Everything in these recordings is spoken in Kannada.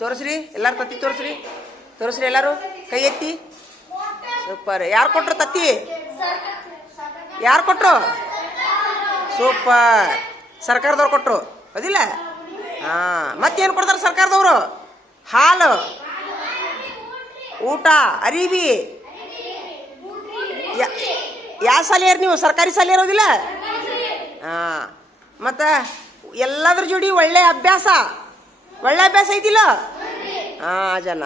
ತೋರಿಸ್ರಿ ಎಲ್ಲಾರು ತತ್ತಿ ತೋರಿಸ್ರಿ ತೋರಿಸ್ರಿ ಎಲ್ಲಾರು ಕೈ ಎತ್ತಿ ಸೂಪರ್ ಯಾರು ಕೊಟ್ರು ತತ್ತಿ ಯಾರು ಕೊಟ್ರು ಸೂಪರ್ ಸರ್ಕಾರದವ್ರು ಕೊಟ್ರು ಅದಿಲ್ಲ ಮತ್ತೇನು ಕೊಡ್ತಾರೆ ಸರ್ಕಾರದವರು ಹಾಲು ಊಟ ಅರಿವಿ ಯಾವ ಶಾಲೆಯರ್ ನೀವು ಸರ್ಕಾರಿ ಶಾಲೆ ಇರೋದಿಲ್ಲ ಮತ್ತು ಎಲ್ಲದ್ರ ಜೋಡಿ ಒಳ್ಳೆ ಅಭ್ಯಾಸ ಐತಿಲ್ಲ ಜನ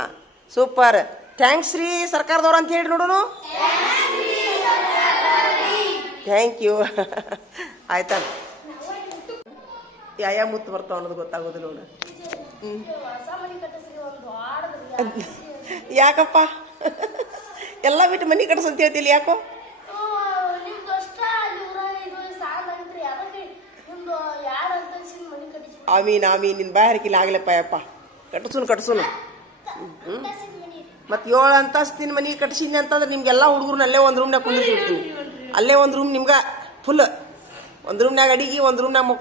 ಸೂಪರ್ ಥ್ಯಾಂಕ್ಸ್ ರೀ ಸರ್ಕಾರದವ್ರು ಅಂತ ಹೇಳಿ ನೋಡೋಣ ಥ್ಯಾಂಕ್ ಯು ಆಯ್ತಾ ಯಾವ ಮುತ್ತು ಬರ್ತಾವ ಅನ್ನೋದು ಗೊತ್ತಾಗೋದಿಲ್ಲ ನೋಡು ಯಾಕಪ್ಪ ಎಲ್ಲ ಬಿಟ್ಟು ಮನೆ ಕಟ್ಸಂತ ಹೇಳ್ತಿಲ್ಲ ಯಾಕೋ ಆಮೀನ್ ನಿನ್ನ ಬಾಯ್ ಹರಕಿಲ್ಲ ಆಗ್ಲಪ್ಪ ಯಪ್ಪ ಕಟ್ಸುನು ಮತ್ತು 7 ಅಂತಸ್ತಿನ ಮನೆ ಕಟ್ಸಿನಿ ಅಂತಂದ್ರೆ ನಿಮ್ಗೆಲ್ಲ ಹುಡುಗರು ಅಲ್ಲೇ ಒಂದು ರೂಮ್ನಾಗ ಕುಂದಿರ್ಸಿರ್ತೀನಿ ಅಲ್ಲೇ ಒಂದು ರೂಮ್ ನಿಮ್ಗೆ ಫುಲ್ ಒಂದು ರೂಮ್ನಾಗ ಅಡಿಗೆ ಒಂದು ರೂಮ್ನಾಗ